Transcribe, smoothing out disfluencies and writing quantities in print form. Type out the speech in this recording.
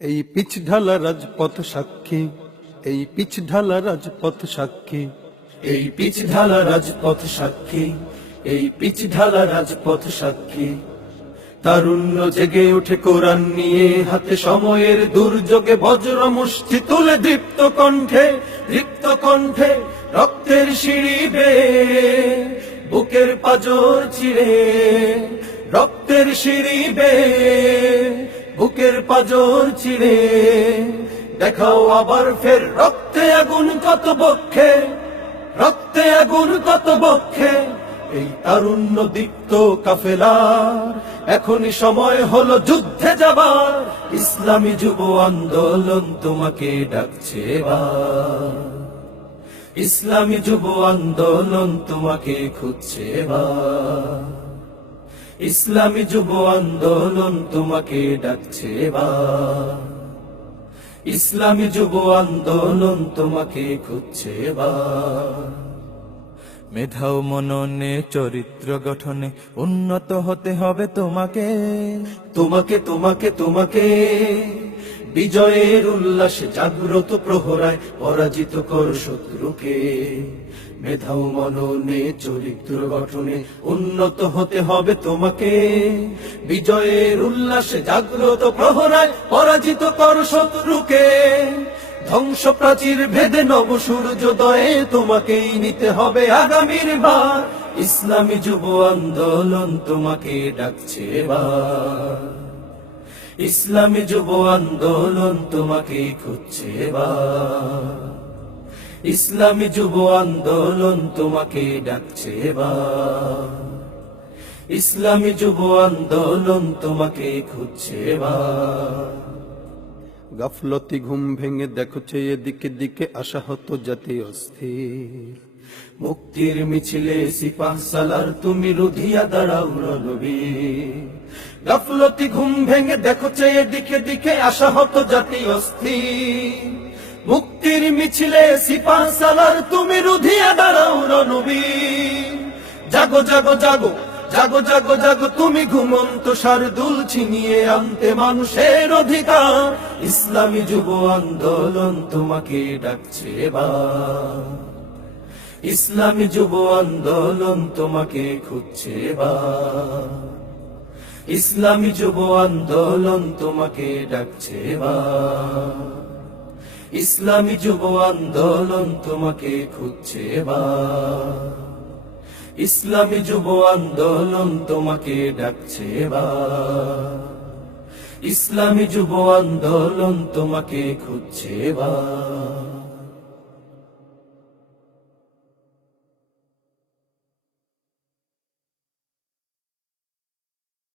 এই পিচ ঢালা রাজপথ সাক্ষী, এই পিচ ঢালা রাজপথ সাক্ষী, এই পিচ ঢালা রাজপথ সাক্ষী, এই পিচ ঢালা রাজপথ সাক্ষী। তারুণ্য জেগে ওঠে কোরআন নিয়ে, হাতে সময়ের দুর্যোগে বজ্র মুষ্টি তুলে দীপ্ত কণ্ঠে রক্তের সিঁড়ি বেয়ে, বুকের পাজর চিরে রক্তের সিঁড়ি বেয়ে, বুকের পাজর চিরে দেখাও আবার ফের রক্তে আগুন কত বক্ষে, রক্তে আগুন কত বক্ষে। এই তারুণ্য দীপ্ত কাফেলার এখনই সময় হলো যুদ্ধে যাবার। ইসলামী যুব আন্দোলন তোমাকে ডাকছে এবার, ইসলামী যুব আন্দোলন তোমাকে খুঁজছে এবার, ইসলামী যুব আন্দোলন তোমাকে ডাকছে এবার, ইসলামী যুব আন্দোলন তোমাকে খুঁজছে এবার। মেধা ও মননে চরিত্র গঠনে উন্নত হতে হবে তোমাকে, তোমাকে তোমাকে তোমাকে। বিজয়ের উল্লাসে জাগ্রত প্রহরায় পরাজিত কর শত্রুকে। মেধা ও মননে চরিত্র গঠনে উন্নত হতে হবে তোমাকে, বিজয়ের উল্লাসে জাগ্রত প্রহরায় পরাজিত কর শত্রুকে। ধ্বংস প্রাচীর ভেদে নব সূর্যোদয়ে তোমাকেই নিতে হবে আগামীর বার। ইসলামী যুব আন্দোলন তোমাকে ডাকছে এবার, ইসলামী যুব আন্দোলন তোমাকে খুঁজছে এবার, ইসলামী যুব আন্দোলন তোমাকে ডাকছে এবার, ইসলামী যুব আন্দোলন তোমাকে খুঁজছে এবার। গাফলতি ঘুম ভেঙে দেখো চেয়ে দিকে দিকে আশাহত জাতি অস্থির। মুক্তির মিছিলে সিপাহ সালার তুমি রুধিয়া দাঁড়াও রণবীর। গাফলতি ঘুম ভেঙে দেখো চেয়ে দিকে দিকে আশাহত জাতি অস্থির। মুক্তির মিছিলে সিপাহ সালার তুমি রুধিয়া দাঁড়াও রণবীর। জাগো জাগো জাগো জাগো জাগো জাগো তুমি ঘুমন্ত শারদুল ছিনিয়ে আনতে মানুষের অধিকার। ইসলামী যুব আন্দোলন তোমাকে ডাকছে এবার, ইসলামী যুব আন্দোলন তোমাকে খুঁজছে এবার, ইসলামী যুব আন্দোলন তোমাকে ডাকছে এবার, ইসলামী যুব আন্দোলন তোমাকে খুঁজছে এবার, ইসলামী যুব আন্দোলন তোমাকে ডাকছে এবার, ইসলামী যুব আন্দোলন তোমাকে খুঁজছে এবার।